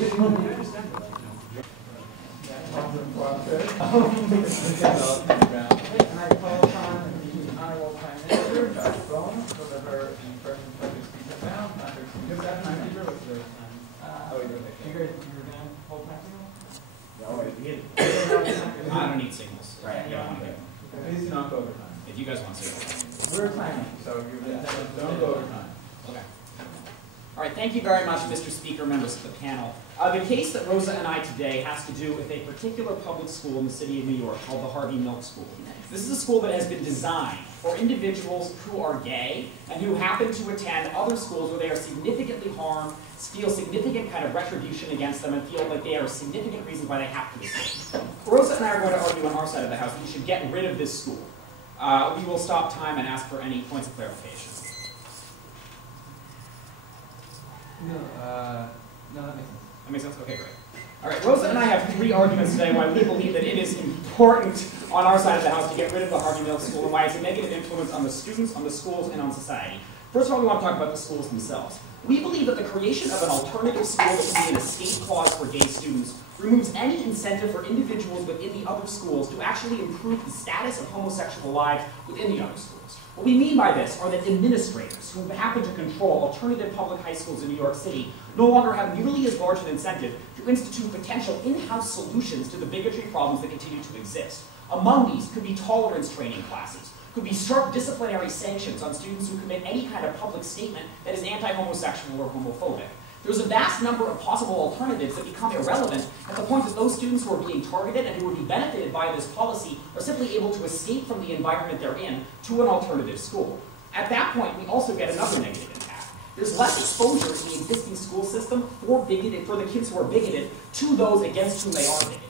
Honorable Prime Minister, Dr. Bone, deliver the first and subject speech now. Good afternoon, teacher. What's the time? You were going to hold practical? I don't need signals. Right. You don't want to do. Please do not go over time. If you guys want signals. We're timing, so you don't go over time. Okay. All right, thank you very much, Mr. Speaker, members of the panel. The case that Rosa and I today has to do with a particular public school in the city of New York called the Harvey Milk School. This is a school that has been designed for individuals who are gay and who happen to attend other schools where they are significantly harmed, feel significant kind of retribution against them, and feel like they are significant reasons why they have to escape. Rosa and I are going to argue on our side of the house that we should get rid of this school. We will stop time and ask for any points of clarification. No, that makes sense. That makes sense? Okay, great. All right, Rosa and I have three arguments today why we believe that it is important on our side of the house to get rid of the Harvey Milk School and why it's a negative influence on the students, on the schools, and on society. First of all, we want to talk about the schools themselves. We believe that the creation of an alternative school that can be an escape clause for gay students removes any incentive for individuals within the other schools to actually improve the status of homosexual lives within the other schools. What we mean by this are that administrators who happen to control alternative public high schools in New York City no longer have nearly as large an incentive to institute potential in-house solutions to the bigotry problems that continue to exist. Among these could be tolerance training classes, could be sharp disciplinary sanctions on students who commit any kind of public statement that is anti-homosexual or homophobic. There's a vast number of possible alternatives that become irrelevant at the point that those students who are being targeted and who would be benefited by this policy are simply able to escape from the environment they're in to an alternative school. At that point, we also get another negative impact. There's less exposure in the existing school system for the kids who are bigoted to those against whom they are bigoted.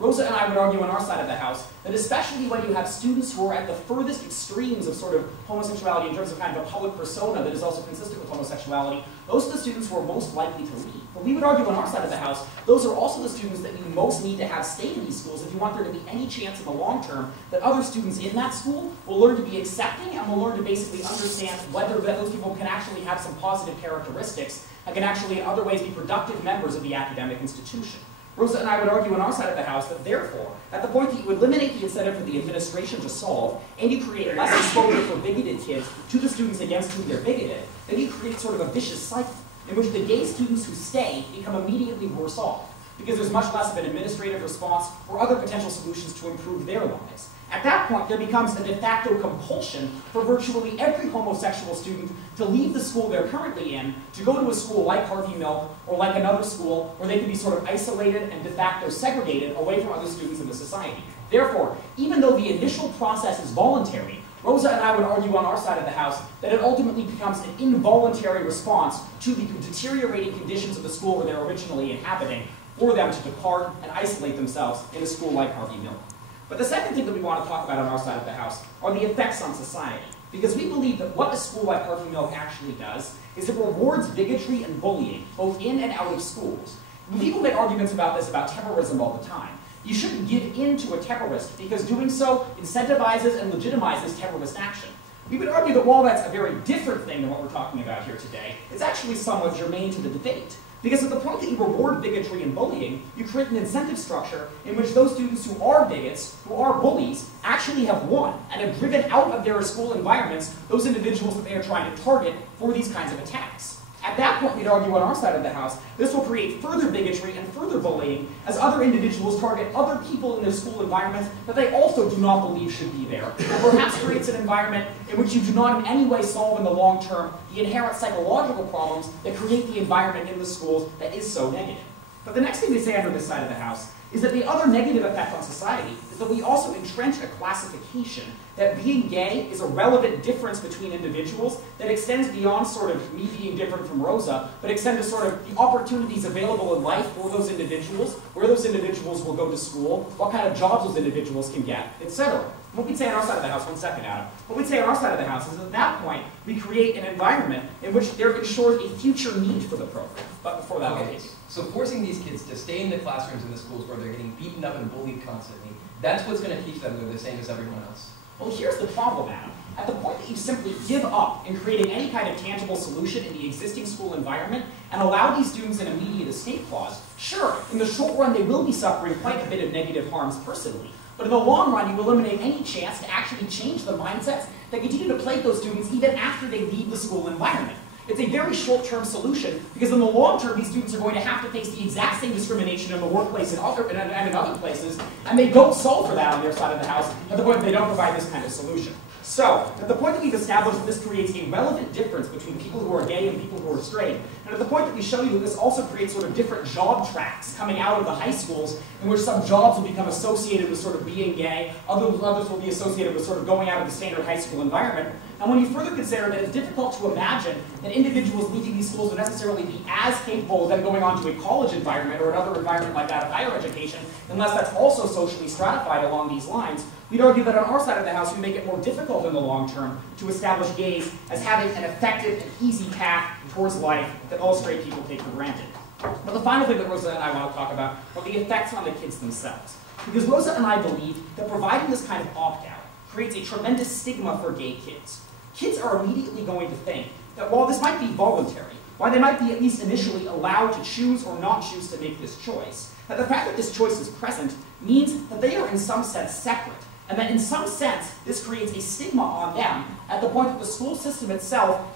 Rosa and I would argue on our side of the house that especially when you have students who are at the furthest extremes of sort of homosexuality in terms of kind of a public persona that is also consistent with homosexuality, those are the students who are most likely to leave. But we would argue on our side of the house, those are also the students that you most need to have stay in these schools if you want there to be any chance in the long term that other students in that school will learn to be accepting and will learn to basically understand whether those people can actually have some positive characteristics and can actually in other ways be productive members of the academic institution. Rosa and I would argue on our side of the house that therefore, at the point that you eliminate the incentive for the administration to solve, and you create less exposure for bigoted kids to the students against whom they're bigoted, then you create sort of a vicious cycle in which the gay students who stay become immediately worse off, because there's much less of an administrative response or other potential solutions to improve their lives. At that point, there becomes a de facto compulsion for virtually every homosexual student to leave the school they're currently in to go to a school like Harvey Milk or like another school where they can be sort of isolated and de facto segregated away from other students in the society. Therefore, even though the initial process is voluntary, Rosa and I would argue on our side of the house that it ultimately becomes an involuntary response to the deteriorating conditions of the school where they're originally inhabiting for them to depart and isolate themselves in a school like Harvey Milk. But the second thing that we want to talk about on our side of the house are the effects on society. Because we believe that what a school like Harvey Milk actually does is it rewards bigotry and bullying, both in and out of schools. People make arguments about this, about terrorism all the time. You shouldn't give in to a terrorist because doing so incentivizes and legitimizes terrorist action. We would argue that while that's a very different thing than what we're talking about here today, it's actually somewhat germane to the debate. Because at the point that you reward bigotry and bullying, you create an incentive structure in which those students who are bigots, who are bullies, actually have won and have driven out of their school environments those individuals that they are trying to target for these kinds of attacks. At that point, we'd argue on our side of the house, this will create further bigotry and further bullying as other individuals target other people in their school environments that they also do not believe should be there, and perhaps creates an environment in which you do not in any way solve in the long term the inherent psychological problems that create the environment in the schools that is so negative. But the next thing we say under this side of the house is that the other negative effect on society is that we also entrench a classification that being gay is a relevant difference between individuals that extends beyond sort of me being different from Rosa, but extends to sort of the opportunities available in life for those individuals, where those individuals will go to school, what kind of jobs those individuals can get, etc. What we'd say on our side of the house, one second, Adam. What we'd say on our side of the house is at that point, we create an environment in which there ensures a future need for the program. But before that, okay. So forcing these kids to stay in the classrooms in the schools where they're getting beaten up and bullied constantly, that's what's going to teach them they're the same as everyone else. Well, here's the problem, Adam. at the point that you simply give up in creating any kind of tangible solution in the existing school environment and allow these students an immediate escape clause, sure, in the short run they will be suffering quite a bit of negative harms personally, but in the long run you eliminate any chance to actually change the mindsets that continue to plague those students even after they leave the school environment. It's a very short-term solution because in the long term, these students are going to have to face the exact same discrimination in the workplace and in other places, and they don't solve for that on their side of the house at the point that they don't provide this kind of solution. So, at the point that we've established that this creates a relevant difference between people who are gay and people who are straight, and at the point that we show you that this also creates sort of different job tracks coming out of the high schools, in which some jobs will become associated with sort of being gay, others will be associated with sort of going out of the standard high school environment. And when you further consider that it's difficult to imagine that individuals leaving these schools would necessarily be as capable of then going on to a college environment or another environment like that of higher education, unless that's also socially stratified along these lines, we'd argue that on our side of the house we make it more difficult in the long term to establish gays as having an effective and easy path towards life that all straight people take for granted. But the final thing that Rosa and I want to talk about are the effects on the kids themselves. Because Rosa and I believe that providing this kind of opt-out creates a tremendous stigma for gay kids. Kids are immediately going to think that while this might be voluntary, while they might be at least initially allowed to choose or not choose to make this choice, that the fact that this choice is present means that they are in some sense separate, and that in some sense this creates a stigma on them at the point that the school system itself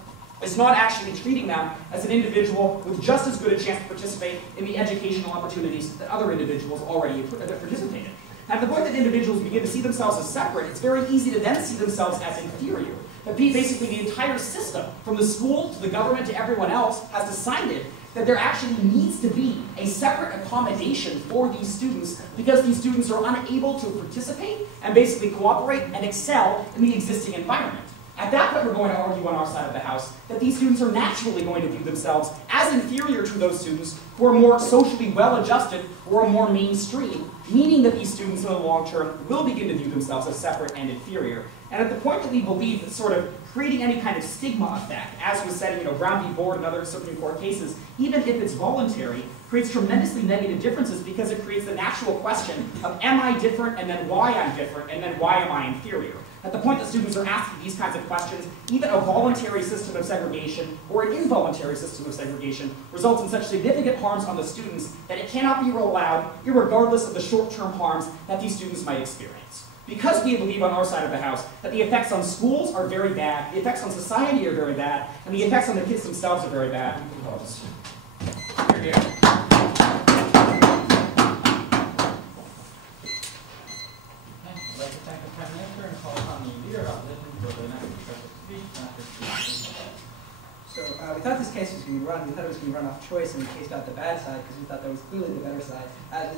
is not actually treating them as an individual with just as good a chance to participate in the educational opportunities that other individuals already participate in. At the point that individuals begin to see themselves as separate, it's very easy to then see themselves as inferior. That basically the entire system, from the school to the government to everyone else, has decided that there actually needs to be a separate accommodation for these students because these students are unable to participate and basically cooperate and excel in the existing environment. At that point, we're going to argue on our side of the house that these students are naturally going to view themselves as inferior to those students who are more socially well-adjusted or are more mainstream, meaning that these students in the long term will begin to view themselves as separate and inferior. And at the point that we believe that sort of creating any kind of stigma effect, as was said in Brown v. Board and other Supreme Court cases, even if it's voluntary, creates tremendously negative differences because it creates the natural question of am I different and then why I'm different and then why am I inferior? At the point that students are asking these kinds of questions, even a voluntary system of segregation or an involuntary system of segregation results in such significant harms on the students that it cannot be allowed, irregardless of the short-term harms that these students might experience. Because we believe on our side of the house that the effects on schools are very bad, the effects on society are very bad, and the effects on the kids themselves are very bad. Here you go. I'd like to thank the Prime Minister and call upon the Leader of Opposition for the next special speech, Dr. So we thought this case was going to be run. We thought it was going to be run off choice, and the case got the bad side because we thought that was clearly the better side,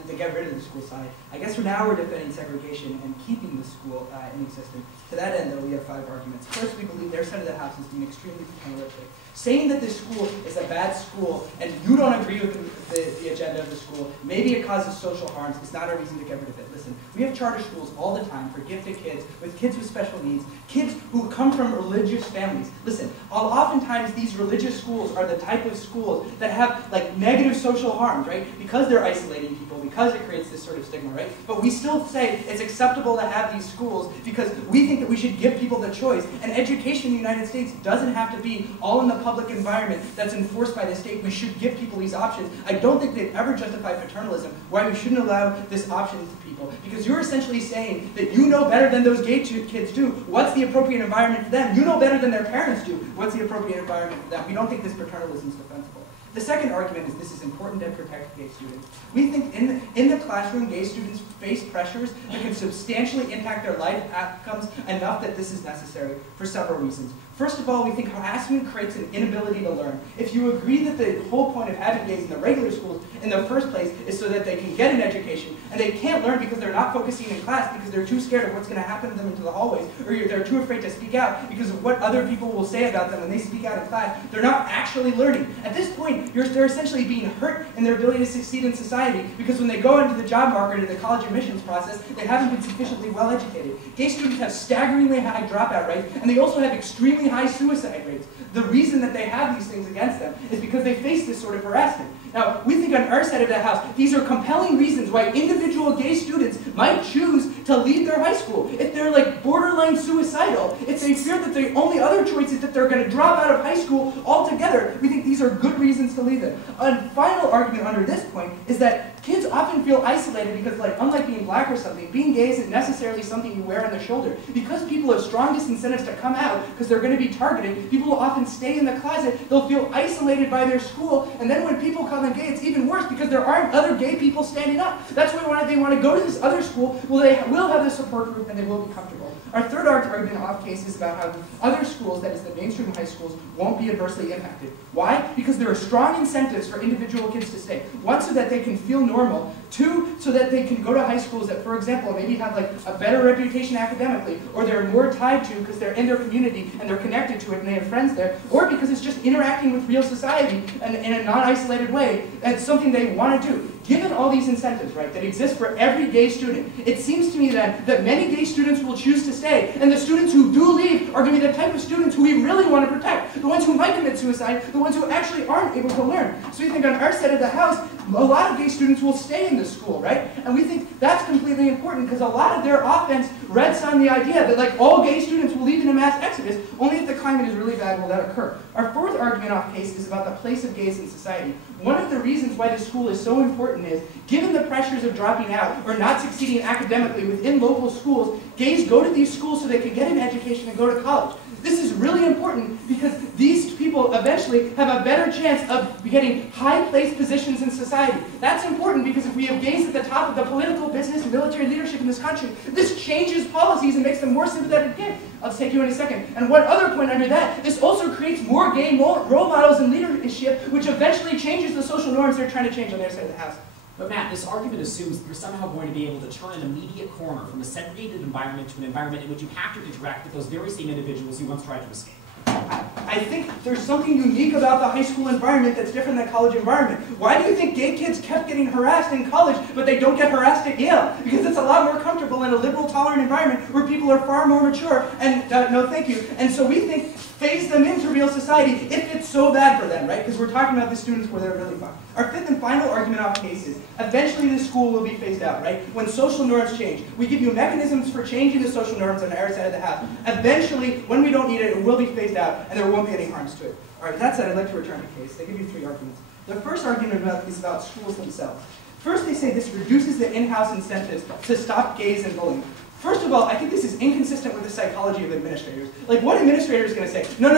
to get rid of the school side. I guess for now we're defending segregation and keeping the school in existence. To that end, though, we have 5 arguments. First, we believe their side of the house is being extremely paternalistic. Saying that this school is a bad school and you don't agree with the agenda of the school, maybe it causes social harms, is not a reason to get rid of it. Listen, we have charter schools all the time for gifted kids with special needs, kids who come from religious families. Listen, oftentimes these religious schools are the type of schools that have like negative social harms, right? Because they're isolating people, because it creates this sort of stigma, right? But we still say it's acceptable to have these schools because we think that we should give people the choice. And education in the United States doesn't have to be all in the public environment that's enforced by the state. We should give people these options. I don't think they've ever justified paternalism, why we shouldn't allow this option to people. Because you're essentially saying that you know better than those gay kids do what's the appropriate environment for them. You know better than their parents do what's the appropriate environment for them. We don't think this paternalism is defensible. The second argument is this is important to protect gay students. We think in the classroom, gay students face pressures that can substantially impact their life outcomes enough that this is necessary for several reasons. First of all, we think harassment creates an inability to learn. If you agree that the whole point of having gays in the regular schools in the first place is so that they can get an education, and they can't learn because they're not focusing in class because they're too scared of what's going to happen to them into the hallways, or they're too afraid to speak out because of what other people will say about them when they speak out in class, they're not actually learning. At this point, they're essentially being hurt in their ability to succeed in society because when they go into the job market or the college admissions process, they haven't been sufficiently well educated. Gay students have staggeringly high dropout rates, and they also have extremely high suicide rates. The reason that they have these things against them is because they face this sort of harassment. Now, we think on our side of the house, these are compelling reasons why individual gay students might choose to leave their high school, if they're like borderline suicidal, if they fear that the only other choice is that they're going to drop out of high school altogether, we think these are good reasons to leave it. A final argument under this point is that kids often feel isolated because, like, unlike being black or something, being gay isn't necessarily something you wear on the shoulder. Because people have strong disincentives to come out because they're going to be targeted, people will often stay in the closet, they'll feel isolated by their school, and then when people call them gay, it's even worse because there aren't other gay people standing up. That's why they want to go to this other school, well, they will have the support group and they will be comfortable. Our third argument off case is about how other schools, that is the mainstream high schools, won't be adversely impacted. Why? Because there are strong incentives for individual kids to stay. One, so that they can feel normal. Two, so that they can go to high schools that, for example, maybe have like a better reputation academically, or they're more tied to because they're in their community and they're connected to it and they have friends there, or because it's just interacting with real society and in a non-isolated way. That's something they want to do. Given all these incentives, right, that exist for every gay student, it seems to me that many gay students will choose to stay, and the students who do leave are going to be the type of students who we really want to protect, the ones who might commit suicide, the ones who actually aren't able to learn. So we think on our side of the house, a lot of gay students will stay in the school, right? And we think that's completely important because a lot of their offense rests on the idea that like all gay students will leave in a mass exodus, only if the climate is really bad will that occur. Our fourth argument off case is about the place of gays in society. One of the reasons why this school is so important is, given the pressures of dropping out or not succeeding academically within local schools, gays go to these schools so they can get an education and go to college. This is really important because these people eventually have a better chance of getting high-placed positions in society. That's important because if we have gays at the top of the political, business, and military leadership in this country, this changes policies and makes them more sympathetic to gay. I'll take you in a second. And one other point under that, this also creates more gay role models in leadership, which eventually changes the social norms they're trying to change on their side of the house. But Matt, this argument assumes that you're somehow going to be able to turn an immediate corner from a segregated environment to an environment in which you have to interact with those very same individuals you once tried to escape. I think there's something unique about the high school environment that's different than the college environment. Why do you think gay kids kept getting harassed in college, but they don't get harassed at Yale? Because it's a lot more comfortable in a liberal, tolerant environment where people are far more mature and, no thank you. And so we think, phase them into real society if it's so bad for them, right? Because we're talking about the students where they're really fun. Our fifth and final argument off case is, eventually the school will be phased out, right? When social norms change. We give you mechanisms for changing the social norms on our side of the house. Eventually, when we don't need it, it will be phased out, and there won't be any harms to it. All right, with that said, I'd like to return the case. They give you three arguments. The first argument is about schools themselves. First, they say this reduces the in-house incentives to stop gays and bullying. First of all, I think this is inconsistent with the psychology of administrators. Like, what administrator is going to say, no,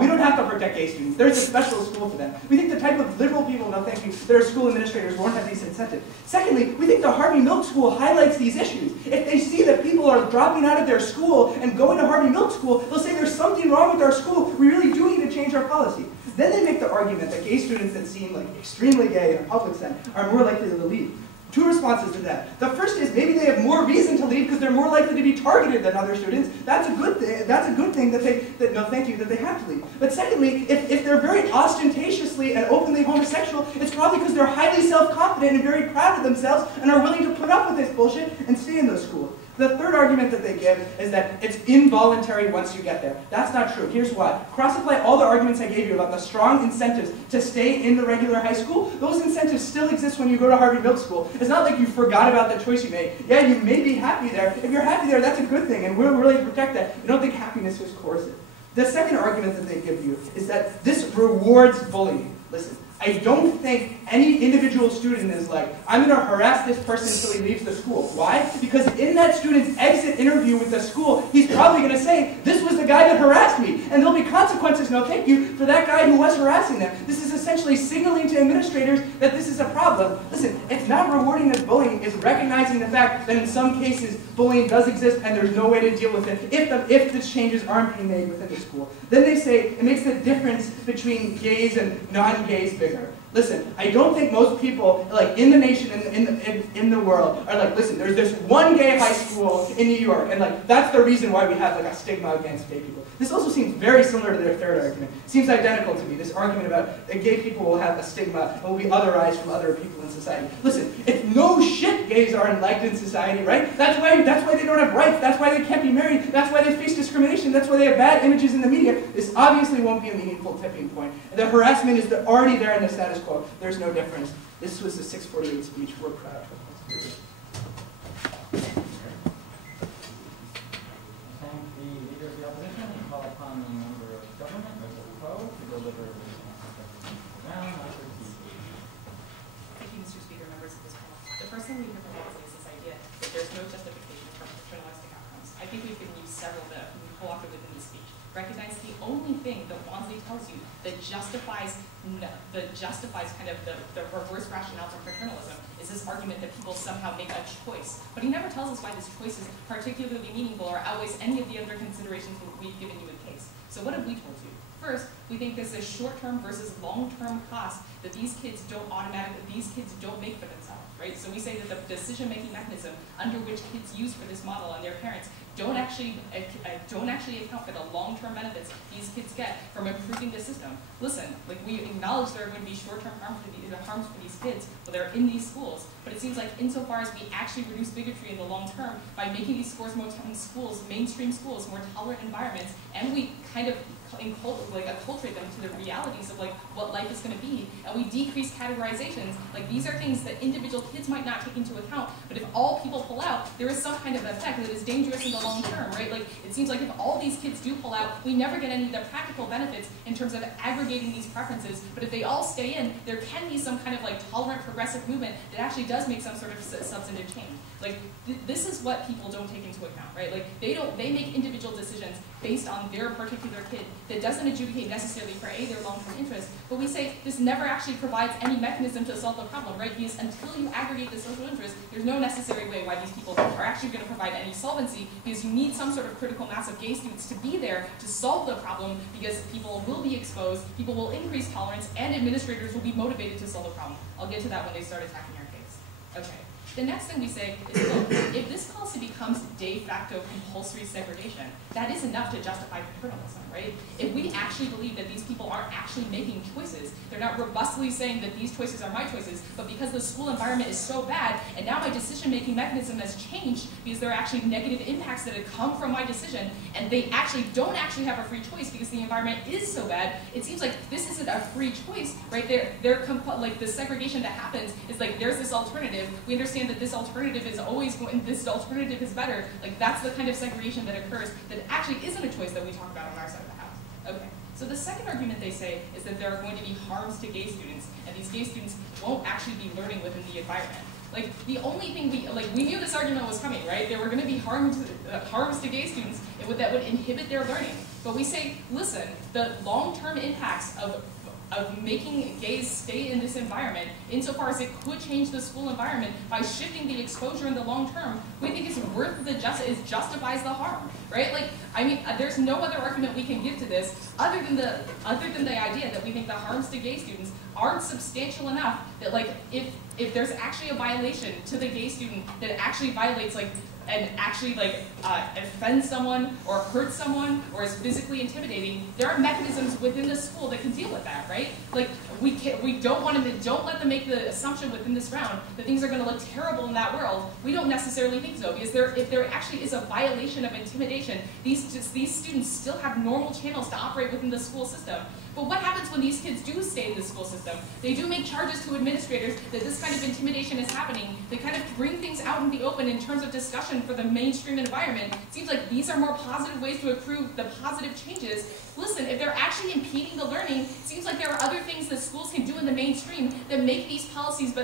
we don't have to protect gay students. There's a special school for them. We think the type of liberal people, no thank you, that are school administrators won't have these incentives. Secondly, we think the Harvey Milk School highlights these issues. If they see that people are dropping out of their school and going to Harvey Milk School, they'll say there's something wrong with our school. We really do need to change our policy. Then they make the argument that gay students that seem like extremely gay in a public sense are more likely to leave. Two responses to that. The first is maybe they have more reason to leave because they're more likely to be targeted than other students. That's a good thing. That's a good thing that they have to leave. But secondly, if they're very ostentatiously and openly homosexual, it's probably because they're highly self-confident and very proud of themselves and are willing to put up with this bullshit and stay in those schools. The third argument that they give is that it's involuntary once you get there. That's not true. Here's why. Cross-apply all the arguments I gave you about the strong incentives to stay in the regular high school. Those incentives still exist when you go to Harvey Milk School. It's not like you forgot about the choice you made. Yeah, you may be happy there. If you're happy there, that's a good thing, and we'll really protect that. We don't think happiness is coercive. The second argument that they give you is that this rewards bullying. Listen. I don't think any individual student is like, I'm going to harass this person until he leaves the school. Why? Because in that student's exit interview with the school, he's probably going to say, this was the guy that harassed me. And there'll be consequences, no thank you, for that guy who was harassing them. This is essentially signaling to administrators that this is a problem. Listen, it's not rewarding as bullying, it's recognizing the fact that in some cases, bullying does exist and there's no way to deal with it if the changes aren't being made within the school. Then they say it makes the difference between gays and non-gays bigger. Listen, I don't think most people, like, in the nation, in the world, are like, listen, there's this one gay high school in New York, and, like, that's the reason why we have, like, a stigma against gay people. This also seems very similar to their third argument. It seems identical to me, this argument about that gay people will have a stigma and will be otherized from other people in society. Listen, it's no shit gays aren't liked in society, right? That's why they don't have rights, that's why they can't be married, that's why they face discrimination, that's why they have bad images in the media. This obviously won't be a meaningful tipping point. The harassment is already there in the status quo. There's no difference. This was the 648 speech. We're proud of it. founding member of government, Rosa Po, to deliver the down. Thank you, Mr. Speaker, members of this panel. The first thing we hear from Wansley is this idea that there's no justification for paternalistic outcomes. I think we've given you several that we co-opted within the speech. Recognize the only thing that Wansley tells you that justifies kind of the reverse rationale for paternalism is this argument that people somehow make a choice. But he never tells us why this choice is particularly meaningful or outweighs any of the other considerations that we've given you in case. So what have we told you? First, we think there's a short-term versus long-term cost that these kids don't make for themselves, right? So we say that the decision-making mechanism under which kids use for this model and their parents don't actually account for the long-term benefits these kids get from improving the system. Listen, like we acknowledge there are going to be short-term harms for these kids while they're in these schools, but it seems like insofar as we actually reduce bigotry in the long term by making these mainstream schools, more tolerant environments, and we kind of acculturate them to the realities of what life is going to be, and we decrease categorizations. Like these are things that individual kids might not take into account, but if all people pull out, there is some kind of effect that is dangerous in the long term, right? Like it seems like if all these kids do pull out, we never get any of the practical benefits in terms of aggregating these preferences, but if they all stay in, there can be some kind of tolerant progressive movement that actually does make some sort of substantive change. Like this is what people don't take into account, right? Like they make individual decisions based on their particular kid that doesn't adjudicate necessarily for their long-term interest, but we say this never actually provides any mechanism to solve the problem, right? Because until you aggregate the social interest, there's no necessary way why these people are actually going to provide any solvency, because you need some sort of critical mass of gay students to be there to solve the problem, because people will be exposed, people will increase tolerance, and administrators will be motivated to solve the problem. I'll get to that when they start attacking our case. Okay. The next thing we say is, look, if this policy becomes de facto compulsory segregation, that is enough to justify paternalism, right? If we actually believe that these people aren't actually making choices, they're not robustly saying that these choices are my choices, but because the school environment is so bad, and now my decision-making mechanism has changed because there are actually negative impacts that have come from my decision, and they actually don't actually have a free choice because the environment is so bad, it seems like this isn't a free choice, right? The segregation that happens is like, there's this alternative, we understand that this alternative is always going, this alternative is better. Like that's the kind of segregation that occurs that actually isn't a choice that we talk about on our side of the house. Okay. So the second argument they say is that there are going to be harms to gay students, and these gay students won't actually be learning within the environment. Like the only thing we knew this argument was coming, right? There were going to be harms to gay students that would inhibit their learning. But we say, listen, the long-term impacts of making gays stay in this environment, insofar as it could change the school environment by shifting the exposure in the long term, we think it's worth it justifies the harm, right? Like, I mean, there's no other argument we can give to this other than the idea that we think the harms to gay students aren't substantial enough that, like, if there's actually a violation to the gay student that actually violates, like, and actually offends someone or hurts someone or is physically intimidating, there are mechanisms within the school that can deal with that, right? Like we don't let them make the assumption within this round that things are going to look terrible in that world. We don't necessarily think so, because if there actually is a violation of intimidation, these students still have normal channels to operate within the school system. But what happens when these kids do stay in the school system? They do make charges to administrators that this kind of intimidation is happening. They kind of bring things out in the open in terms of discussion for the mainstream environment. It seems like these are more positive ways to accrue the positive changes. Listen, if they're actually impeding the learning, it seems like there are other things that schools can do in the mainstream that make these policies,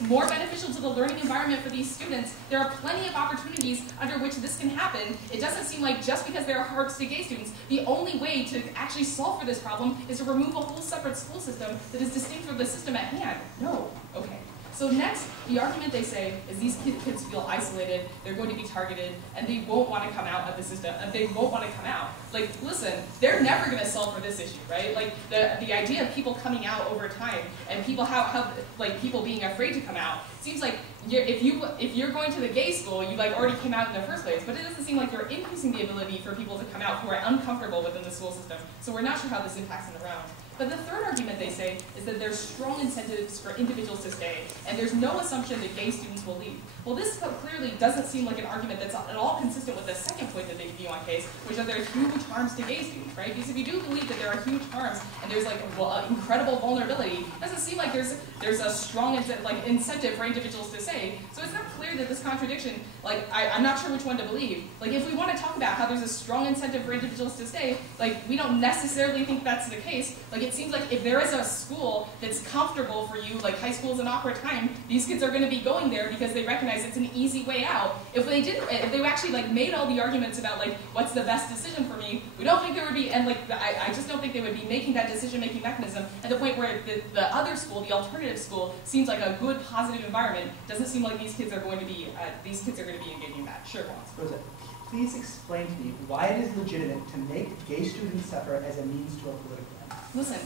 more beneficial to the learning environment for these students. There are plenty of opportunities under which this can happen. It doesn't seem like just because there are harms to gay students, the only way to actually solve for this problem is to remove a whole separate school system that is distinct from the system at hand. No. Okay. So next, the argument they say is these kids feel isolated, they're going to be targeted, and they won't want to come out of the system, they won't want to come out. Like, listen, they're never going to solve for this issue, right? Like, the idea of people coming out over time, and people people being afraid to come out, seems like if you're going to the gay school, you already came out in the first place, but it doesn't seem like you're increasing the ability for people to come out who are uncomfortable within the school system. So we're not sure how this impacts in the round. But the third argument they say is that there's strong incentives for individuals to stay, and there's no assumption that gay students will leave. Well, this clearly doesn't seem like an argument that's at all consistent with the second point that they view on case, which is that there's huge harms to gay students, right? Because if you do believe that there are huge harms and there's incredible vulnerability, it doesn't seem like there's a strong incentive for individuals to say. So it's not clear that this contradiction, I'm not sure which one to believe. If we want to talk about how there's a strong incentive for individuals to stay, we don't necessarily think that's the case. It seems like if there is a school that's comfortable for you, like high school's an awkward time, these kids are going to be going there because they recognize it's an easy way out. If they actually made all the arguments about what's the best decision for me, we don't think there would be, and I just don't think they would be making that decision-making mechanism at the point where the other school, the alternative school, seems like a good, positive environment. Doesn't seem like these kids are going to be engaging in that. Sure, Rosa, please explain to me why it is legitimate to make gay students suffer as a means to a political end. Listen,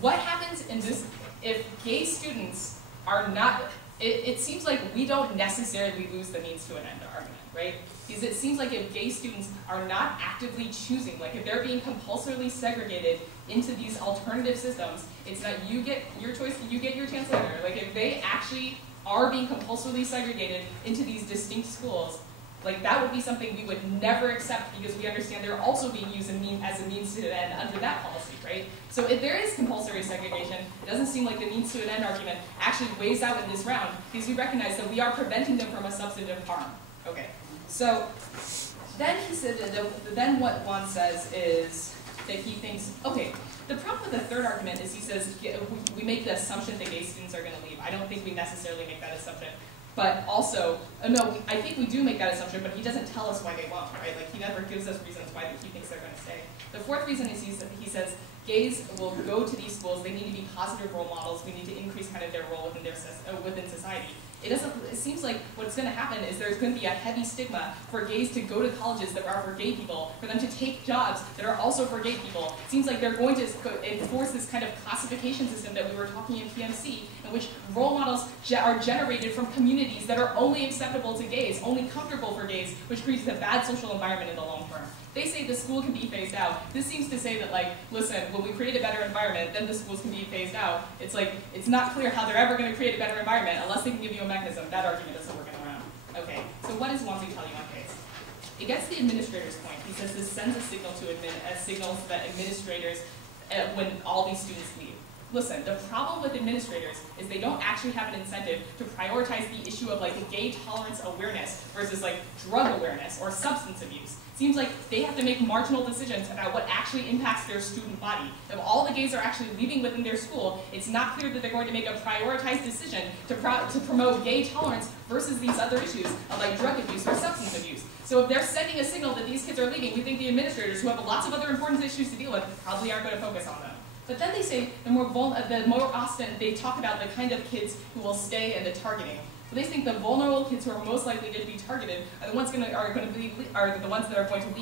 what happens in this, if gay students are not, it seems like we don't necessarily lose the means to an end argument, right? Because it seems like if gay students are not actively choosing, if they're being compulsorily segregated into these alternative systems, it's not you get your choice, you get your chance later. If they actually are being compulsorily segregated into these distinct schools, that would be something we would never accept because we understand they're also being used as a means to an end under that policy, right? So if there is compulsory segregation, it doesn't seem like the means to an end argument actually weighs out in this round because we recognize that we are preventing them from a substantive harm. Okay, so then he said then what Juan says is that he thinks, okay, the problem with the third argument is he says we make the assumption that gay students are going to leave. I don't think we necessarily make that assumption. But also, no, I think we do make that assumption, but he doesn't tell us why they won't, right? He never gives us reasons why he thinks they're going to stay. The fourth reason is he says gays will go to these schools. They need to be positive role models. We need to increase their role within society. It seems like what's going to happen is there's going to be a heavy stigma for gays to go to colleges that are for gay people, for them to take jobs that are also for gay people. It seems like they're going to enforce this kind of classification system that we were talking in PMC, in which role models are generated from communities that are only acceptable to gays, only comfortable for gays, which creates a bad social environment in the long term. They say the school can be phased out. This seems to say that, listen, when we create a better environment, then the schools can be phased out. It's it's not clear how they're ever going to create a better environment unless they can give you a mechanism. That argument doesn't work in the round. Okay, so what does Wansley tell you on case? It gets the administrator's point. He says this sends a signal to signals that administrators, when all these students leave. Listen, the problem with administrators is they don't actually have an incentive to prioritize the issue of gay tolerance awareness versus drug awareness or substance abuse. Seems like they have to make marginal decisions about what actually impacts their student body. If all the gays are actually leaving within their school, it's not clear that they're going to make a prioritized decision to promote gay tolerance versus these other issues of drug abuse or substance abuse. So if they're sending a signal that these kids are leaving, we think the administrators, who have lots of other important issues to deal with, probably aren't going to focus on them. But then they say they talk about the kind of kids who will stay and the targeting. So they think the vulnerable kids who are most likely to be targeted are the ones that are going to leave,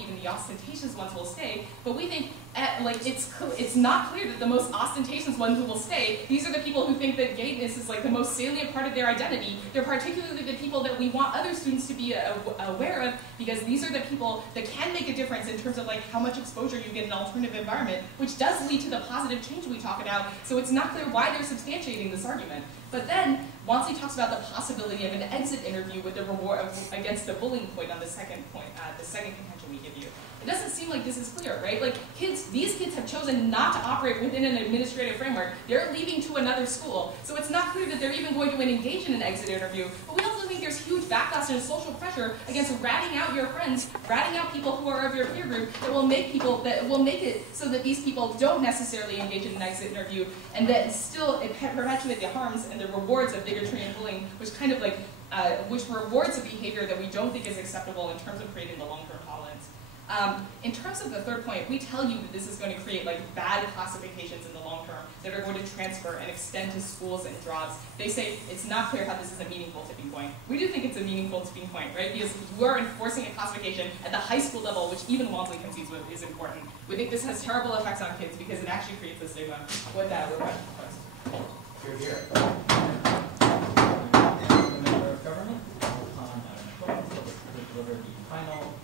and the ostentatious ones will stay. But we think it's not clear that the most ostentatious ones who will stay. These are the people who think that gayness is the most salient part of their identity. They're particularly the people that we want other students to be aware of, because these are the people that can make a difference in terms of how much exposure you get in an alternative environment, which does lead to the positive change we talk about. So it's not clear why they're substantiating this argument. But then Wansley talks about the possibility of an exit interview with the reward against the bullying point on the second point, the second contention we give you. It doesn't seem like this is clear, right? These kids have chosen not to operate within an administrative framework. They're leaving to another school. So it's not clear that they're even going to engage in an exit interview. But we also think there's huge backlash and social pressure against ratting out your friends, ratting out people who are of your peer group, that will make it so that these people don't necessarily engage in an exit interview, and that still perpetuate the harms and the rewards of bigotry and bullying, which which rewards a behavior that we don't think is acceptable in terms of creating the long-term tolerance. In terms of the third point, we tell you that this is going to create bad classifications in the long term that are going to transfer and extend to schools and jobs. They say it's not clear how this is a meaningful tipping point. We do think it's a meaningful tipping point, right? Because you are enforcing a classification at the high school level, which even Wansley concedes is important. We think this has terrible effects on kids because it actually creates a stigma. With that, we're back to the question. Here. The member of government, deliver the final.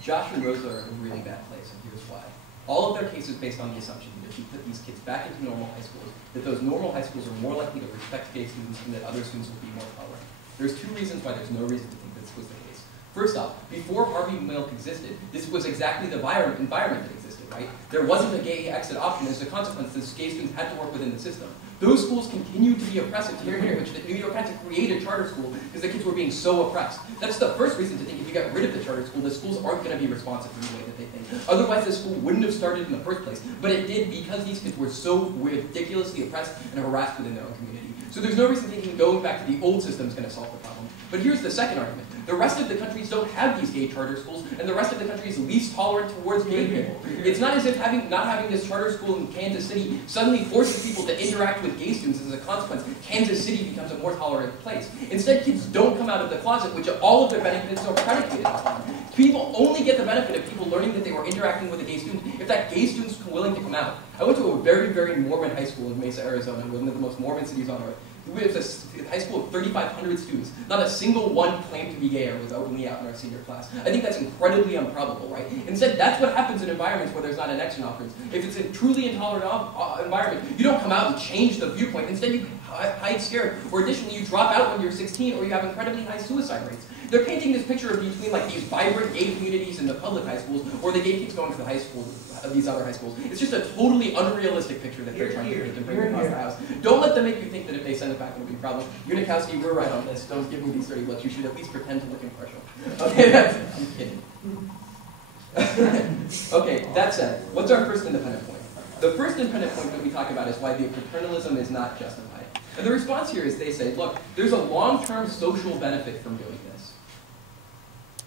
Josh and Rosa are in a really bad place, and here's why. All of their cases based on the assumption that if you put these kids back into normal high schools, that those normal high schools are more likely to respect gay students and that other students will be more tolerant. There's two reasons why there's no reason to think this was the case. First off, before Harvey Milk existed, this was exactly the environment that existed. right? There wasn't a gay exit option. As a consequence, the gay students had to work within the system. Those schools continued to be oppressive to the point in which New York had to create a charter school because the kids were being so oppressed. That's the first reason to think if you get rid of the charter school, the schools aren't going to be responsive in the way that they think. Otherwise, the school wouldn't have started in the first place. But it did because these kids were so ridiculously oppressed and harassed within their own community. So there's no reason thinking going back to the old system is going to solve the problem. But here's the second argument. The rest of the countries don't have these gay charter schools, and the rest of the country is least tolerant towards gay people. It's not as if not having this charter school in Kansas City suddenly forces people to interact with gay students. As a consequence, Kansas City becomes a more tolerant place. Instead, kids don't come out of the closet, which all of their benefits are predicated upon. People only get the benefit of people learning that they were interacting with a gay student if that gay student's willing to come out. I went to a very, very Mormon high school in Mesa, Arizona, one of the most Mormon cities on earth. We have a high school of 3,500 students. Not a single one claimed to be gay or was openly out in our senior class. I think that's incredibly improbable, right? Instead, that's what happens in environments where there's not an exit option. If it's a truly intolerant environment, you don't come out and change the viewpoint. Instead, you hide scared. Or additionally, you drop out when you're 16 or you have incredibly high suicide rates. They're painting this picture of between like these vibrant gay communities in the public high schools or the gay kids going to the high school, these other high schools. It's just a totally unrealistic picture that they're trying to paint and bring across the house. Don't let them make you think that if they send it back, it'll be a problem. Unikowski, we're right on this. Don't give me these dirty looks. You should at least pretend to look impartial. Okay, I'm kidding. Okay, that said, what's our first independent point? The first independent point that we talk about is why the paternalism is not justified. And the response here is they say, look, there's a long-term social benefit from doing this.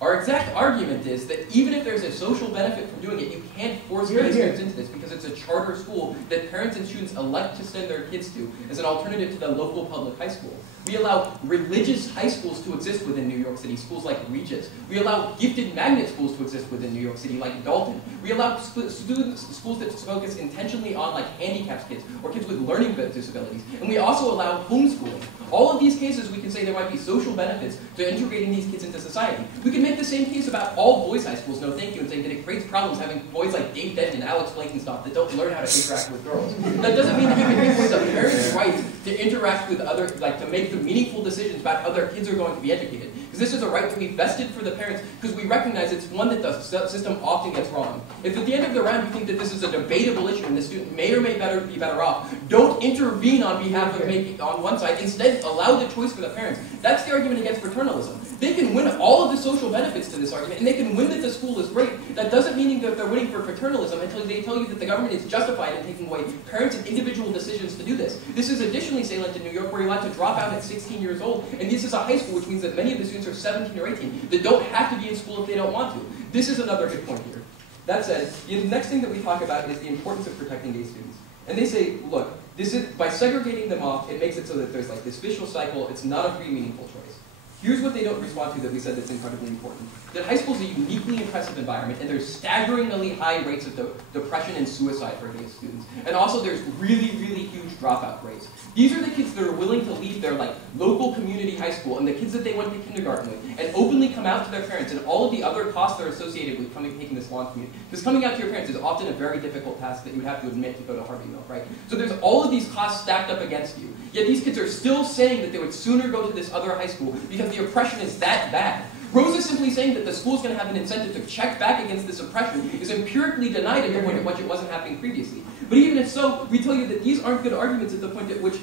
Our exact argument is that even if there's a social benefit from doing it, you can't force gay students into this because it's a charter school that parents and students elect to send their kids to as an alternative to the local public high school. We allow religious high schools to exist within New York City, schools like Regis. We allow gifted magnet schools to exist within New York City, like Dalton. We allow schools that focus intentionally on like handicapped kids or kids with learning disabilities. And we also allow homeschooling. All of these cases, we can say there might be social benefits to integrating these kids into society. We can make the same case about all boys' high schools, no thank you, and saying that it creates problems having boys like Dave Denton and Alex Blankenstock that don't learn how to interact with girls. That doesn't mean that you can take away the parents' right to interact with other, like to make the meaningful decisions about how their kids are going to be educated. Because this is a right to be vested for the parents, because we recognize it's one that the system often gets wrong. If at the end of the round you think that this is a debatable issue and the student may or may be better off, don't intervene on behalf of on one side. Instead, allow the choice for the parents. That's the argument against paternalism. They can win all of the social benefits to this argument, and they can win that the school is great. That doesn't mean that they're winning for paternalism until they tell you that the government is justified in taking away parents and individual decisions to do this. This is additionally salient in New York, where you're allowed to drop out at 16 years old, and this is a high school, which means that many of the students are 17 or 18 that don't have to be in school if they don't want to. This is another good point here. That said, the next thing that we talk about is the importance of protecting gay students. And they say, look, this is, by segregating them off, it makes it so that there's like this vicious cycle. It's not a free, meaningful choice. Here's what they don't respond to that we said that's incredibly important. That high school is a uniquely impressive environment, and there's staggeringly high rates of depression and suicide for gay students. And also there's really, really huge dropout rates. These are the kids that are willing to leave their like local community high school and the kids that they went to kindergarten with and openly come out to their parents and all of the other costs that are associated with taking this long commute. Because coming out to your parents is often a very difficult task that you would have to admit to go to Harvey Milk, right? So there's all of these costs stacked up against you. Yet these kids are still saying that they would sooner go to this other high school because the oppression is that bad. Rose is simply saying that the school's going to have an incentive to check back against this oppression is empirically denied at the point at which it wasn't happening previously. But even if so, we tell you that these aren't good arguments at the point at which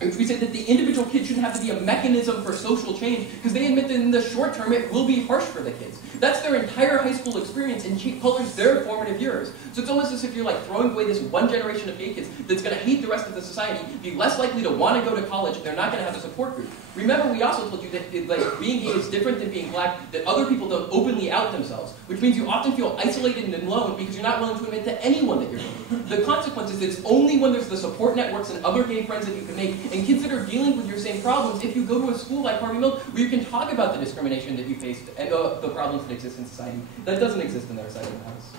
we say that the individual kid shouldn't have to be a mechanism for social change because they admit that in the short term it will be harsh for the kids. That's their entire high school experience and colors their formative years. So it's almost as if you're like throwing away this one generation of gay kids that's going to hate the rest of the society, be less likely to want to go to college, and they're not going to have a support group. Remember, we also told you that like being gay is different than being black, that other people don't openly out themselves, which means you often feel isolated and alone because you're not willing to admit to anyone that you're gay. The consequence is that it's only when there's the support networks and other gay friends that you can make, and kids that are dealing with your same problems, if you go to a school like Harvey Milk, where you can talk about the discrimination that you faced and the problems that exist in society. That doesn't exist in their side of the house.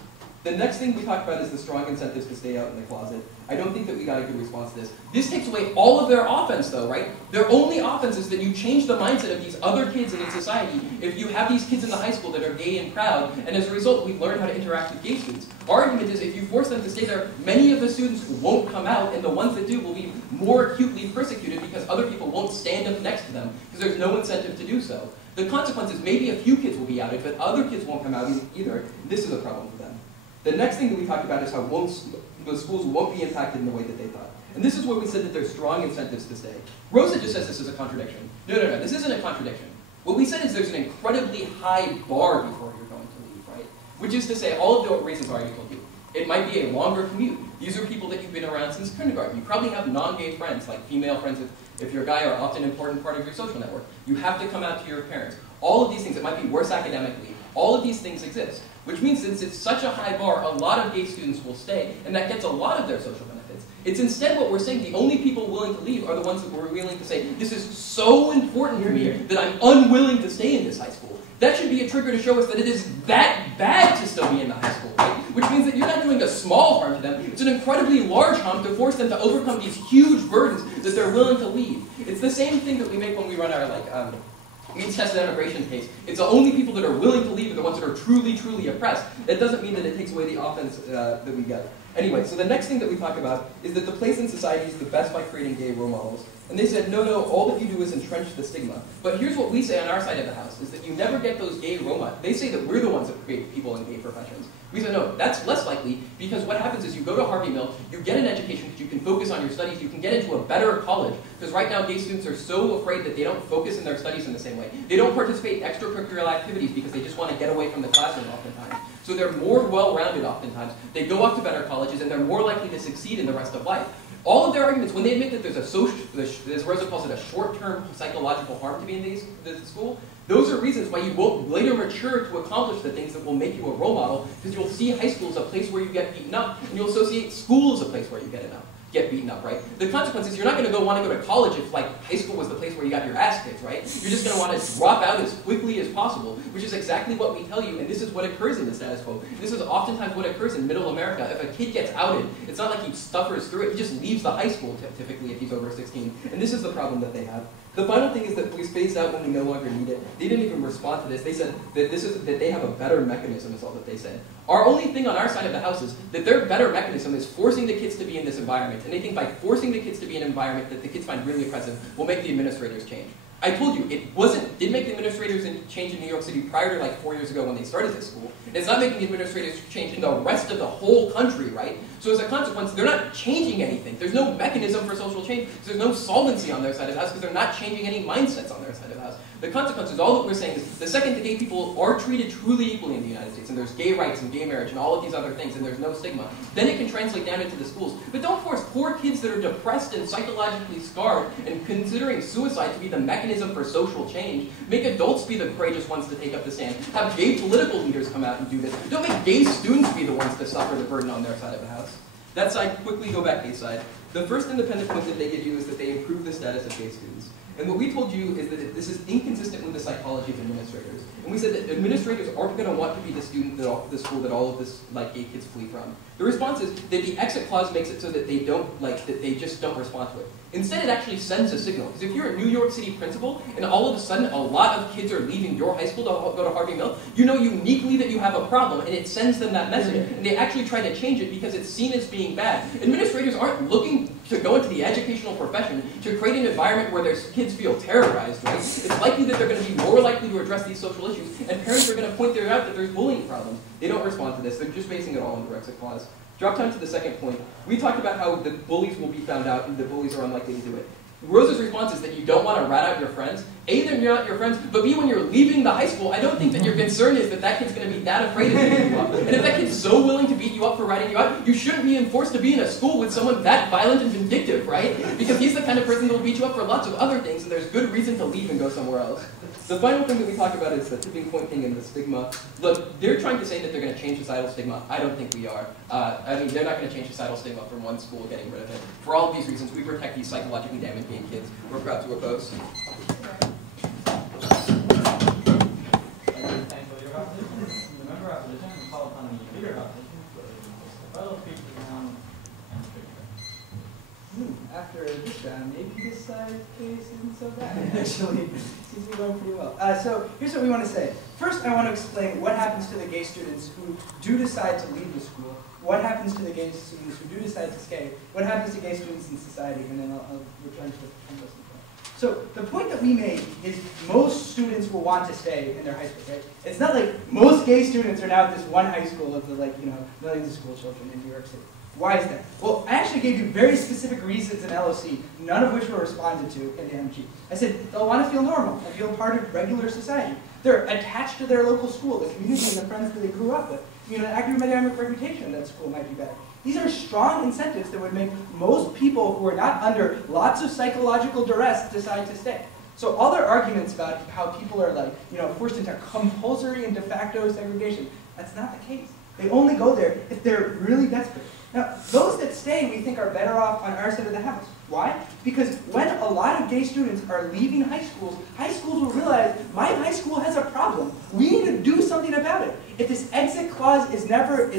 The next thing we talk about is the strong incentives to stay out in the closet. I don't think that we got a good response to this. This takes away all of their offense, though, right? Their only offense is that you change the mindset of these other kids in society if you have these kids in the high school that are gay and proud, and as a result, we learn how to interact with gay students. Our argument is if you force them to stay there, many of the students won't come out, and the ones that do will be more acutely persecuted because other people won't stand up next to them because there's no incentive to do so. The consequence is maybe a few kids will be outed, but other kids won't come out either. This is a problem for them. The next thing that we talked about is how the schools won't be impacted in the way that they thought. And this is where we said that there's strong incentives to stay. Rosa just says this is a contradiction. No, this isn't a contradiction. What we said is there's an incredibly high bar before you're going to leave, right? Which is to say, all of the reasons I already told you. It might be a longer commute. These are people that you've been around since kindergarten. You probably have non-gay friends, like female friends, if you're a guy, are often an important part of your social network. You have to come out to your parents. All of these things, it might be worse academically. All of these things exist. Which means since it's such a high bar, a lot of gay students will stay, and that gets a lot of their social benefits. It's instead what we're saying, the only people willing to leave are the ones that were willing to say, this is so important to me that I'm unwilling to stay in this high school. That should be a trigger to show us that it is that bad to still be in the high school, right? Which means that you're not doing a small harm to them, it's an incredibly large harm to force them to overcome these huge burdens that they're willing to leave. It's the same thing that we make when we run our means-tested immigration case. It's the only people that are willing to leave are the ones that are truly, truly oppressed. That doesn't mean that it takes away the offense that we get. Anyway, so the next thing that we talk about is that the place in society is the best by creating gay role models. And they said, no, all that you do is entrench the stigma. But here's what we say on our side of the house, is that you never get those gay role models. They say that we're the ones that create people in gay professions. We say, no, that's less likely, because what happens is you go to Harvey Milk, you get an education because you can focus on your studies, you can get into a better college, because right now gay students are so afraid that they don't focus in their studies in the same way. They don't participate in extracurricular activities because they just want to get away from the classroom oftentimes. So they're more well-rounded oftentimes. They go off to better colleges, and they're more likely to succeed in the rest of life. All of their arguments, when they admit that there's as Rosa calls it, a short-term psychological harm to be in this school, those are reasons why you won't later mature to accomplish the things that will make you a role model, because you'll see high school as a place where you get beaten up, and you'll associate school as a place where you get beaten up, right? The consequence is you're not going to want to go to college if, like, high school was the place where you got your ass kicked, right? You're just going to want to drop out as quickly as possible, which is exactly what we tell you, and this is what occurs in the status quo. This is oftentimes what occurs in middle America. If a kid gets outed, it's not like he suffers through it. He just leaves the high school, typically, if he's over 16, and this is the problem that they have. The final thing is that we spaced out when we no longer need it. They didn't even respond to this. They said that that they have a better mechanism, is all that they said. Our only thing on our side of the house is that their better mechanism is forcing the kids to be in this environment. And they think by forcing the kids to be in an environment that the kids find really oppressive will make the administrators change. I told you, it did make the administrators change in New York City prior to like 4 years ago when they started this school. It's not making the administrators change in the rest of the whole country, right? So as a consequence, they're not changing anything. There's no mechanism for social change. There's no solvency on their side of the house because they're not changing any mindsets on their side of the house. The consequence is all that we're saying is the second that gay people are treated truly equally in the United States, and there's gay rights and gay marriage and all of these other things, and there's no stigma, then it can translate down into the schools. But don't force poor kids that are depressed and psychologically scarred and considering suicide to be the mechanism for social change. Make adults be the courageous ones to take up the stand. Have gay political leaders come out and do this. Don't make gay students be the ones to suffer the burden on their side of the house. That side, quickly go back gay side. The first independent point that they give you is that they improve the status of gay students. And what we told you is that this is inconsistent with the psychology of administrators. And we said that administrators aren't going to want to be the school that all of this gay kids flee from. The response is that the exit clause makes it so that they just don't respond to it. Instead, it actually sends a signal. Because if you're a New York City principal, and all of a sudden a lot of kids are leaving your high school to go to Harvey Milk, you know uniquely that you have a problem, and it sends them that message. And they actually try to change it because it's seen as being bad. Administrators aren't looking to go into the educational profession to create an environment where their kids feel terrorized, right? It's likely that they're going to be more likely to address these social issues, and parents are going to point out that there's bullying problems. They don't respond to this. They're just basing it all on the exit clause. Drop down to the second point. We talked about how the bullies will be found out and the bullies are unlikely to do it. Rosa's response is that you don't want to rat out your friends. A, they're not your friends, but B, when you're leaving the high school, I don't think that your concern is that that kid's going to be that afraid of beating you up. And if that kid's so willing to beat you up for ratting you out, you shouldn't be enforced to be in a school with someone that violent and vindictive, right? Because he's the kind of person that will beat you up for lots of other things, and there's good reason to leave and go somewhere else. The final thing that we talk about is the tipping point thing and the stigma. Look, they're trying to say that they're going to change societal stigma. I don't think we are. They're not going to change societal stigma from one school getting rid of it. For all of these reasons, we protect these psychologically damaged gay kids. We're proud to oppose. After this round, maybe this side case isn't so bad, actually. Seems to be going pretty well. So here's what we want to say. First, I want to explain what happens to the gay students who do decide to leave the school, what happens to the gay students who do decide to stay, what happens to gay students in society, and then I'll return to the So the point that we made is most students will want to stay in their high school, right? It's not like most gay students are now at this one high school of the millions of school children in New York City. Why is that? Well, I actually gave you very specific reasons in LOC, none of which were responded to in the MG. I said they'll want to feel normal and feel part of regular society. They're attached to their local school, the community and the friends that they grew up with. An academic reputation that school might be better. These are strong incentives that would make most people who are not under lots of psychological duress decide to stay. So all their arguments about how people are forced into compulsory and de facto segregation, that's not the case. They only go there if they're really desperate. Now, those that stay, we think, are better off on our side of the house. Why? Because when a lot of gay students are leaving high schools will realize, my high school has a problem. We need to do something about it. If this exit clause is never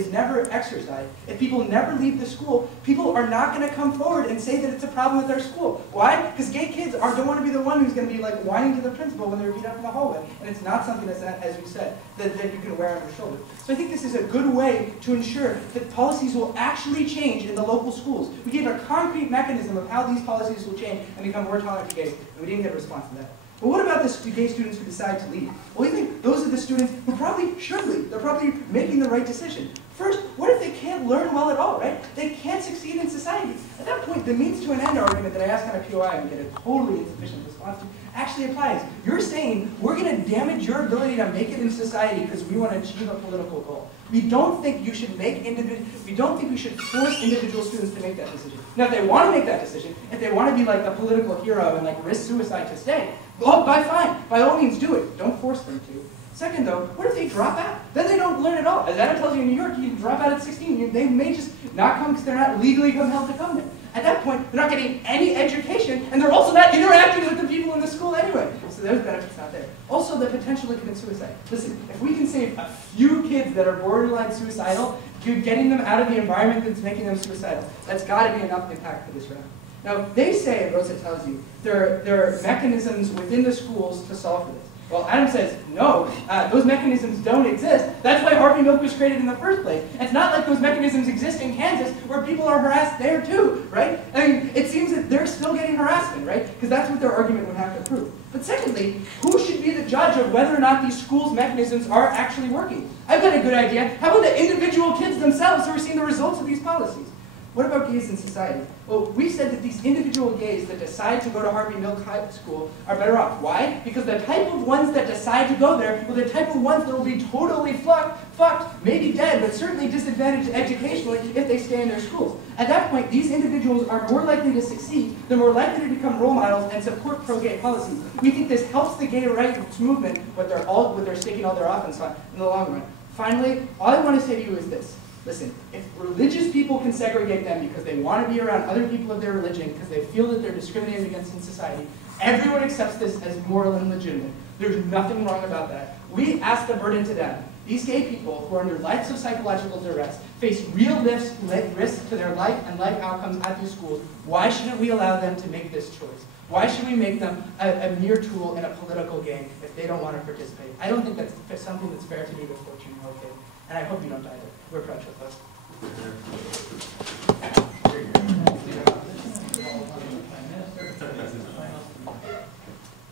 exercised, if people never leave the school, people are not going to come forward and say that it's a problem with their school. Why? Because gay kids don't want to be the one who's going to be whining to the principal when they're beat up in the hallway. And it's not something that's, as we said, that you can wear on your shoulder. So I think this is a good way to ensure that policies will actually change in the local schools. We gave a concrete mechanism of how these policies will change and become more tolerant to gays, and we didn't get a response to that. But what about the gay students who decide to leave? Well, we think those are the students who probably should leave. They're probably making the right decision. First, what if they can't learn well at all, right? They can't succeed in society. At that point, the means to an end argument that I asked on a POI and get a totally insufficient response to actually applies. You're saying we're going to damage your ability to make it in society because we want to achieve a political goal. We don't think you should we don't think we should force individual students to make that decision. Now, if they want to make that decision, if they want to be like the political hero and risk suicide to stay, fine. By all means, do it. Don't force them to. Second, though, what if they drop out? Then they don't learn at all. As Adam tells you in New York, you can drop out at 16. They may just not come because they're not legally compelled to come there. At that point, they're not getting any education, and they're also not interacting with the people in the school anyway. So those benefits not there. Also, the potential to commit suicide. Listen, if we can save a few kids that are borderline suicidal, getting them out of the environment that's making them suicidal, that's got to be enough impact for this round. Now, they say, and Rosa tells you, there are mechanisms within the schools to solve for this. Well, Adam says, no, those mechanisms don't exist. That's why Harvey Milk was created in the first place. It's not like those mechanisms exist in Kansas where people are harassed there too, right? I mean, it seems that they're still getting harassment, right? Because that's what their argument would have to prove. But secondly, who should be the judge of whether or not these schools' mechanisms are actually working? I've got a good idea. How about the individual kids themselves who are seeing the results of these policies? What about gays in society? Well, we said that these individual gays that decide to go to Harvey Milk School are better off. Why? Because the type of ones that decide to go there are the type of ones that will be totally fucked, maybe dead, but certainly disadvantaged educationally if they stay in their schools. At that point, these individuals are more likely to succeed, they're more likely to become role models and support pro-gay policies. We think this helps the gay rights movement, what they're staking all their offense on in the long run. Finally, all I want to say to you is this. Listen, if religious people can segregate them because they want to be around other people of their religion, because they feel that they're discriminated against in society, everyone accepts this as moral and legitimate. There's nothing wrong about that. We ask the burden to them. These gay people who are under lives of psychological duress face real risks to their life and life outcomes at these schools. Why shouldn't we allow them to make this choice? Why should we make them a mere tool in a political game if they don't want to participate? I don't think that's something that's fair to me with 14-year-old kids, and I hope you don't either. We're proud of us.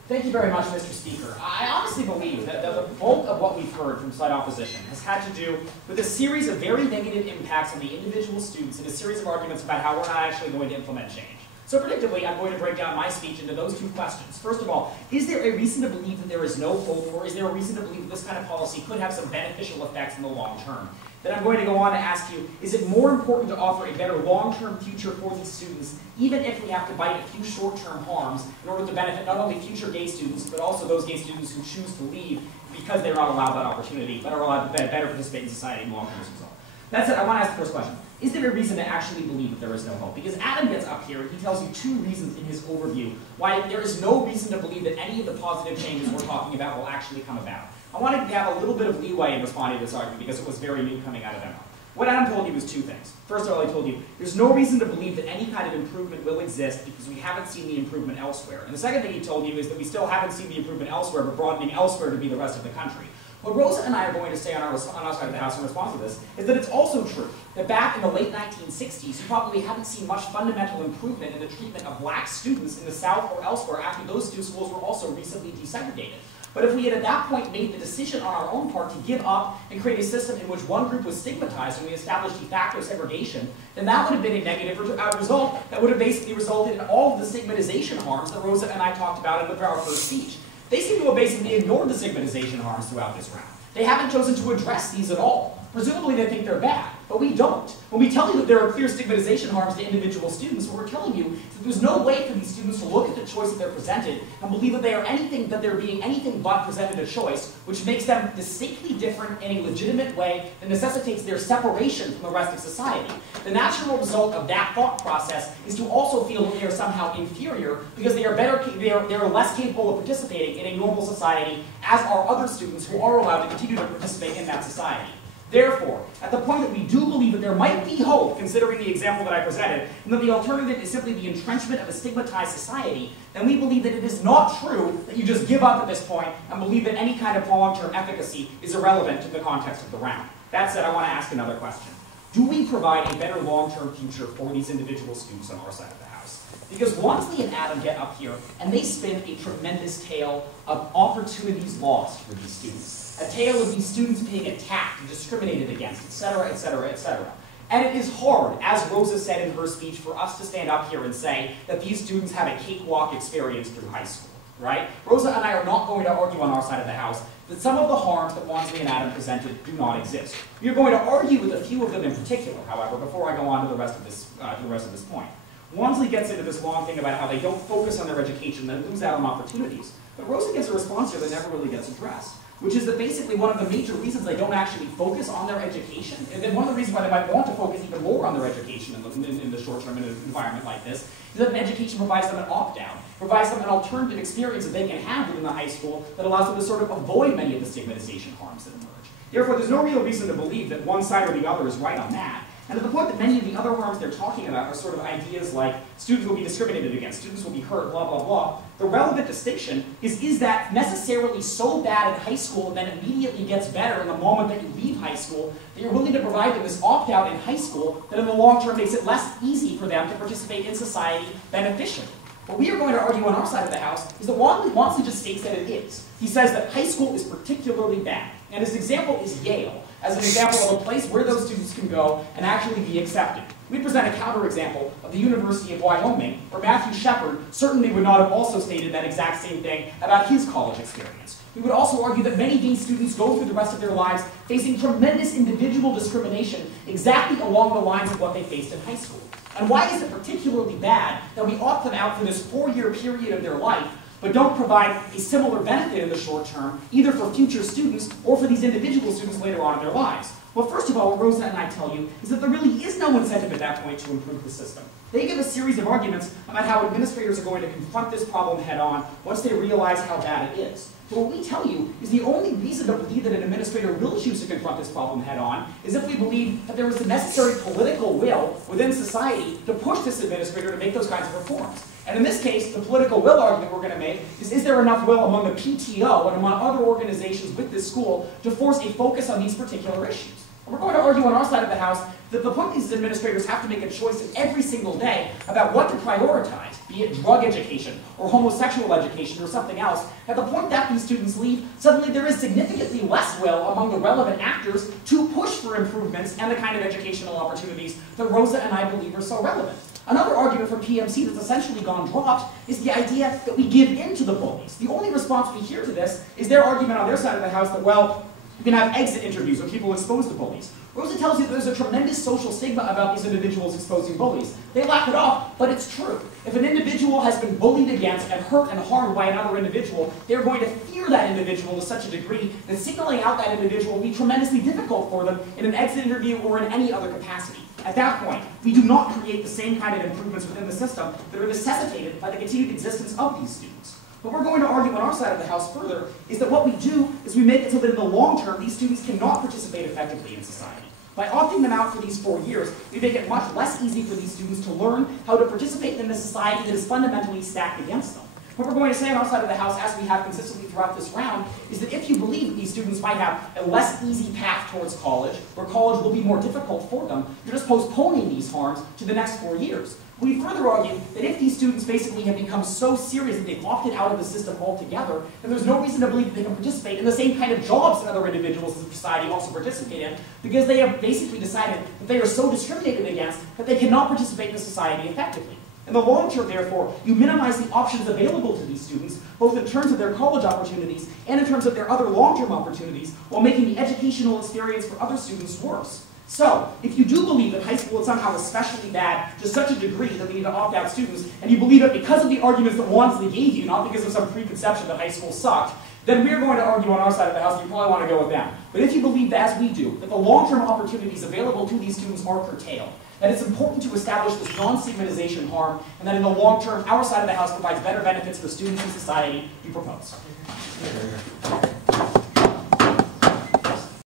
Thank you very much, Mr. Speaker. I honestly believe that the bulk of what we've heard from side opposition has had to do with a series of very negative impacts on the individual students and a series of arguments about how we're not actually going to implement change. So predictably, I'm going to break down my speech into those two questions. First of all, is there a reason to believe that there is no hope, or is there a reason to believe that this kind of policy could have some beneficial effects in the long term? Then I'm going to go on to ask you, is it more important to offer a better long-term future for these students, even if we have to bite a few short-term harms in order to benefit not only future gay students, but also those gay students who choose to leave because they're not allowed that opportunity, but are allowed to better participate in society in the long term as a result? That said, I want to ask the first question. Is there a reason to actually believe that there is no hope? Because Adam gets up here and he tells you two reasons in his overview why there is no reason to believe that any of the positive changes we're talking about will actually come about. I wanted to have a little bit of leeway in responding to this argument because it was very new coming out of Emma. What Adam told you was two things. First of all, he told you there's no reason to believe that any kind of improvement will exist because we haven't seen the improvement elsewhere. And the second thing he told you is that we still haven't seen the improvement elsewhere, but broadening elsewhere to be the rest of the country. What Rosa and I are going to say on our side of the house in response to this is that it's also true that back in the late 1960s, you probably haven't seen much fundamental improvement in the treatment of black students in the South or elsewhere after those two schools were also recently desegregated. But if we had at that point made the decision on our own part to give up and create a system in which one group was stigmatized and we established de facto segregation, then that would have been a negative result that would have basically resulted in all of the stigmatization harms that Rosa and I talked about in our first speech. They seem to have basically ignored the stigmatization harms throughout this round. They haven't chosen to address these at all. Presumably they think they're bad, but we don't. When we tell you that there are clear stigmatization harms to individual students, what we're telling you is that there's no way for these students to look at the choice that they're presented and believe that they're being anything but presented a choice which makes them distinctly different in a legitimate way that necessitates their separation from the rest of society. The natural result of that thought process is to also feel that they are somehow inferior because they are less capable of participating in a normal society, as are other students who are allowed to continue to participate in that society. Therefore, at the point that we do believe that there might be hope, considering the example that I presented, and that the alternative is simply the entrenchment of a stigmatized society, then we believe that it is not true that you just give up at this point and believe that any kind of long-term efficacy is irrelevant to the context of the round. That said, I want to ask another question. Do we provide a better long-term future for these individual students on our side of the house? Because Wansley and Adam get up here and they spin a tremendous tale of opportunities lost for these students. A tale of these students being attacked, discriminated against, etc., etc., etc. And it is hard, as Rosa said in her speech, for us to stand up here and say that these students have a cakewalk experience through high school, right? Rosa and I are not going to argue on our side of the house that some of the harms that Wansley and Adam presented do not exist. We are going to argue with a few of them in particular, however, before I go on to the rest of this point. Wansley gets into this long thing about how they don't focus on their education, they lose out on opportunities. But Rosa gets a response here that never really gets addressed, which is that basically one of the major reasons they don't actually focus on their education, and then one of the reasons why they might want to focus even more on their education in the short term in an environment like this, is that education provides them an opt-out, provides them an alternative experience that they can have within the high school that allows them to sort of avoid many of the stigmatization harms that emerge. Therefore, there's no real reason to believe that one side or the other is right on that. And at the point that many of the other harms they're talking about are sort of ideas like students will be discriminated against, students will be hurt, blah, blah, blah. The relevant distinction is that necessarily so bad in high school and then immediately gets better in the moment that you leave high school, that you're willing to provide them this opt-out in high school that in the long term makes it less easy for them to participate in society beneficially. What we are going to argue on our side of the house is that Wansley just states that it is. He says that high school is particularly bad. And his example is Yale, as an example of a place where those students can go and actually be accepted. We present a counterexample of the University of Wyoming, where Matthew Shepard certainly would not have also stated that exact same thing about his college experience. We would also argue that many of these students go through the rest of their lives facing tremendous individual discrimination exactly along the lines of what they faced in high school. And why is it particularly bad that we opt them out for this 4-year period of their life, but don't provide a similar benefit in the short term, either for future students or for these individual students later on in their lives? Well, first of all, what Rosa and I tell you is that there really is no incentive at that point to improve the system. They give a series of arguments about how administrators are going to confront this problem head on once they realize how bad it is. But what we tell you is the only reason to believe that an administrator will choose to confront this problem head on is if we believe that there is the necessary political will within society to push this administrator to make those kinds of reforms. And in this case, the political will argument we're going to make is there enough will among the PTO and among other organizations with this school to force a focus on these particular issues? And we're going to argue on our side of the house that the point these administrators have to make a choice every single day about what to prioritize, be it drug education or homosexual education or something else. At the point that these students leave, suddenly there is significantly less will among the relevant actors to push for improvements and the kind of educational opportunities that Rosa and I believe are so relevant. Another argument for PMC that's essentially gone dropped is the idea that we give in to the bullies. The only response we hear to this is their argument on their side of the house that, well, you can have exit interviews when people expose the bullies. Rosa tells you that there's a tremendous social stigma about these individuals exposing bullies. They laugh it off, but it's true. If an individual has been bullied against and hurt and harmed by another individual, they're going to fear that individual to such a degree that signaling out that individual will be tremendously difficult for them in an exit interview or in any other capacity. At that point, we do not create the same kind of improvements within the system that are necessitated by the continued existence of these students. What we're going to argue on our side of the house further is that what we do is we make it so that in the long term, these students cannot participate effectively in society. By opting them out for these 4 years, we make it much less easy for these students to learn how to participate in a society that is fundamentally stacked against them. What we're going to say on our side of the house, as we have consistently throughout this round, is that if you believe that these students might have a less easy path towards college, where college will be more difficult for them, you're just postponing these harms to the next 4 years. We further argue that if these students basically have become so serious that they've opted out of the system altogether, then there's no reason to believe that they can participate in the same kind of jobs that other individuals in society also participate in, because they have basically decided that they are so discriminated against that they cannot participate in society effectively. In the long term, therefore, you minimize the options available to these students, both in terms of their college opportunities and in terms of their other long-term opportunities, while making the educational experience for other students worse. So, if you do believe that high school is somehow especially bad to such a degree that we need to opt out students, and you believe it because of the arguments that Wansley gave you, not because of some preconception that high school sucked, then we're going to argue on our side of the house, and you probably want to go with them. But if you believe, as we do, that the long-term opportunities available to these students are curtailed, that it's important to establish this non-stigmatization harm, and that in the long term, our side of the house provides better benefits for students and society, you propose.